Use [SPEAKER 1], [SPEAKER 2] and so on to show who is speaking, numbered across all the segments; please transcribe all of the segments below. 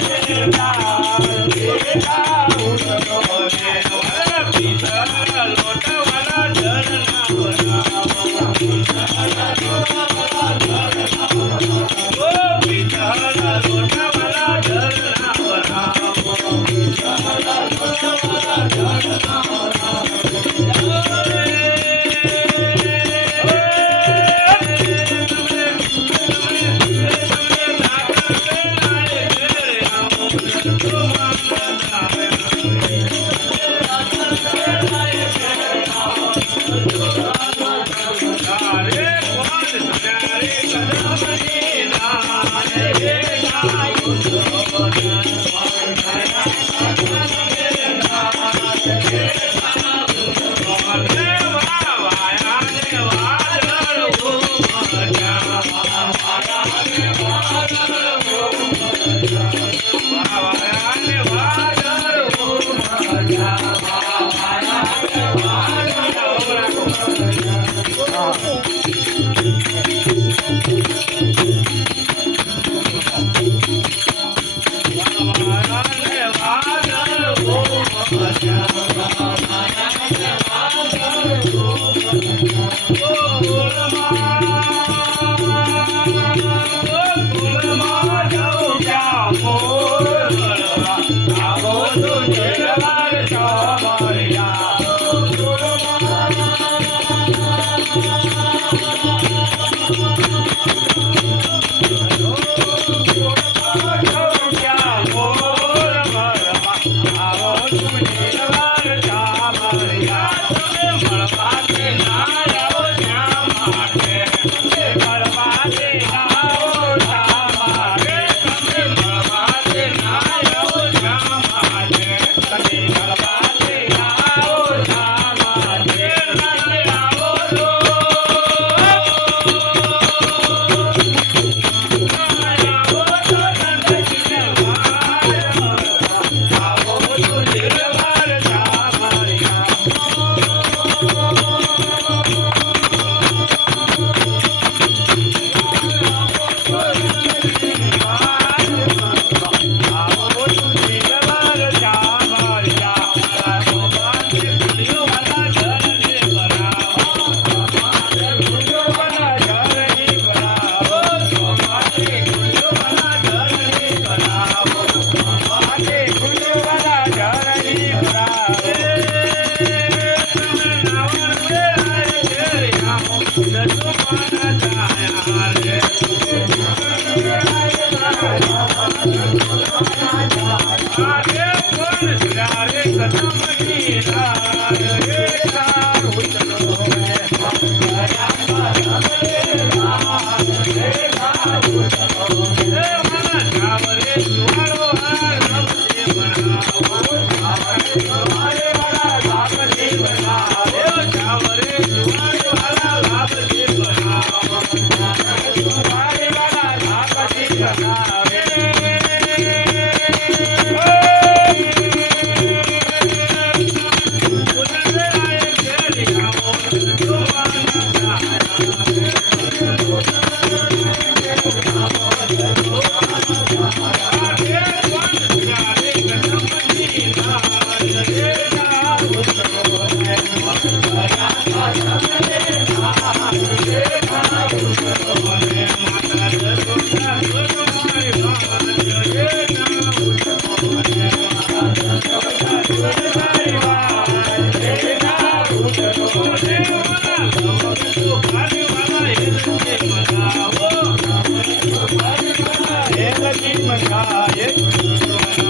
[SPEAKER 1] Yeah. सनम की रात मंगाए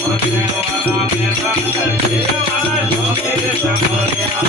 [SPEAKER 1] Thank you.